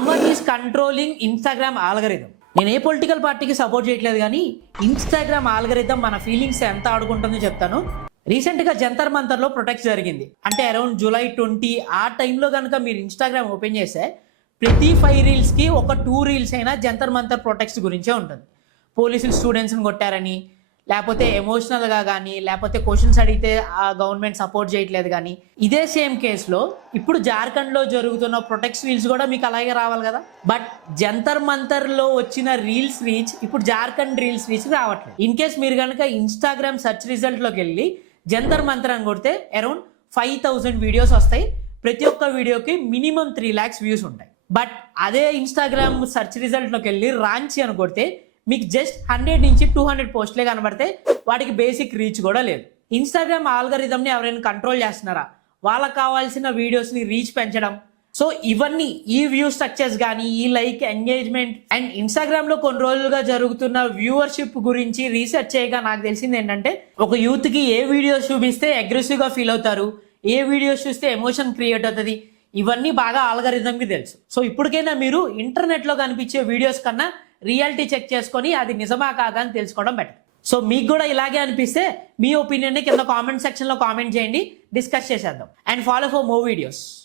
Someone is controlling Instagram algorithm. నేను ఏ political పార్టీకి support చేయట్లేదు, కానీ ఇన్స్టాగ్రామ్ ఆల్గరిథం మన ఫీలింగ్స్ ఎంత ఆడుకుంటుందో చెప్తాను. రీసెంట్గా జంతర్ మంతర్లో ప్రొటెక్ట్ జరిగింది. అంటే అరౌండ్ జూలై 20 ఆ టైంలో కనుక మీరు ఇన్స్టాగ్రామ్ ఓపెన్ చేస్తే ప్రతి 5 రీల్స్కి ఒక 2 రీల్స్ అయినా జంతర్ మంతర్ ప్రొటెక్ట్స్ గురించే ఉంటుంది. పోలీసులు స్టూడెంట్స్ని కొట్టారని, లేకపోతే ఎమోషనల్గా కానీ, లేకపోతే క్వశ్చన్స్ అడిగితే ఆ గవర్నమెంట్ సపోర్ట్ చేయట్లేదు కానీ. ఇదే సేమ్ కేసులో ఇప్పుడు జార్ఖండ్లో జరుగుతున్న ప్రొటెక్ట్స్ రీల్స్ కూడా మీకు అలాగే రావాలి కదా. బట్ జంతర్ మంతర్లో వచ్చిన రీల్స్ రీచ్ ఇప్పుడు జార్ఖండ్ రీల్స్ రీచ్ రావట్లేదు. ఇన్ కేస్ మీరు కనుక ఇన్స్టాగ్రామ్ సెర్చ్ రిజల్ట్లోకి వెళ్ళి జంతర్ మంతర్ అని కొడితే అరౌండ్ 5,000 వీడియోస్ వస్తాయి. ప్రతి ఒక్క వీడియోకి మినిమం 3 lakhs వ్యూస్ ఉంటాయి. బట్ అదే ఇన్స్టాగ్రామ్ సెర్చ్ రిజల్ట్లోకి వెళ్ళి రాంచీ అని కొడితే మీకు జస్ట్ 100 నుంచి 200 పోస్టులే కనబడితే వాటికి బేసిక్ రీచ్ కూడా లేదు. ఇన్స్టాగ్రామ్ ఆల్గరిథంని ఎవరైనా కంట్రోల్ చేస్తున్నారా? వాళ్ళకి కావాల్సిన వీడియోస్ని రీచ్ పెంచడం. సో ఇవన్నీ ఈ వ్యూ స్ట్రక్చర్స్ కానీ, ఈ లైక్ ఎంగేజ్మెంట్ అండ్ ఇన్స్టాగ్రామ్లో కొన్ని రోజులుగా జరుగుతున్న వ్యూవర్షిప్ గురించి రీసెర్చ్ చేయగా నాకు తెలిసింది ఏంటంటే, ఒక యూత్కి ఏ వీడియోస్ చూపిస్తే అగ్రెసివ్గా ఫీల్ అవుతారు, ఏ వీడియోస్ చూస్తే ఎమోషన్ క్రియేట్ అవుతుంది, ఇవన్నీ బాగా ఆల్గరిథంకి తెలుసు. సో ఇప్పటికైనా మీరు ఇంటర్నెట్లో కనిపించే వీడియోస్ కన్నా రియాలిటీ చెక్ చేసుకొని అది నిజమా కాదా అని తెలుసుకోవడం బెటర్. సో మీకు కూడా ఇలాగే అనిపిస్తే మీ ఒపీనియన్ని కింద కామెంట్ సెక్షన్లో కామెంట్ చేయండి, డిస్కస్ చేసేద్దాం. And follow for more videos.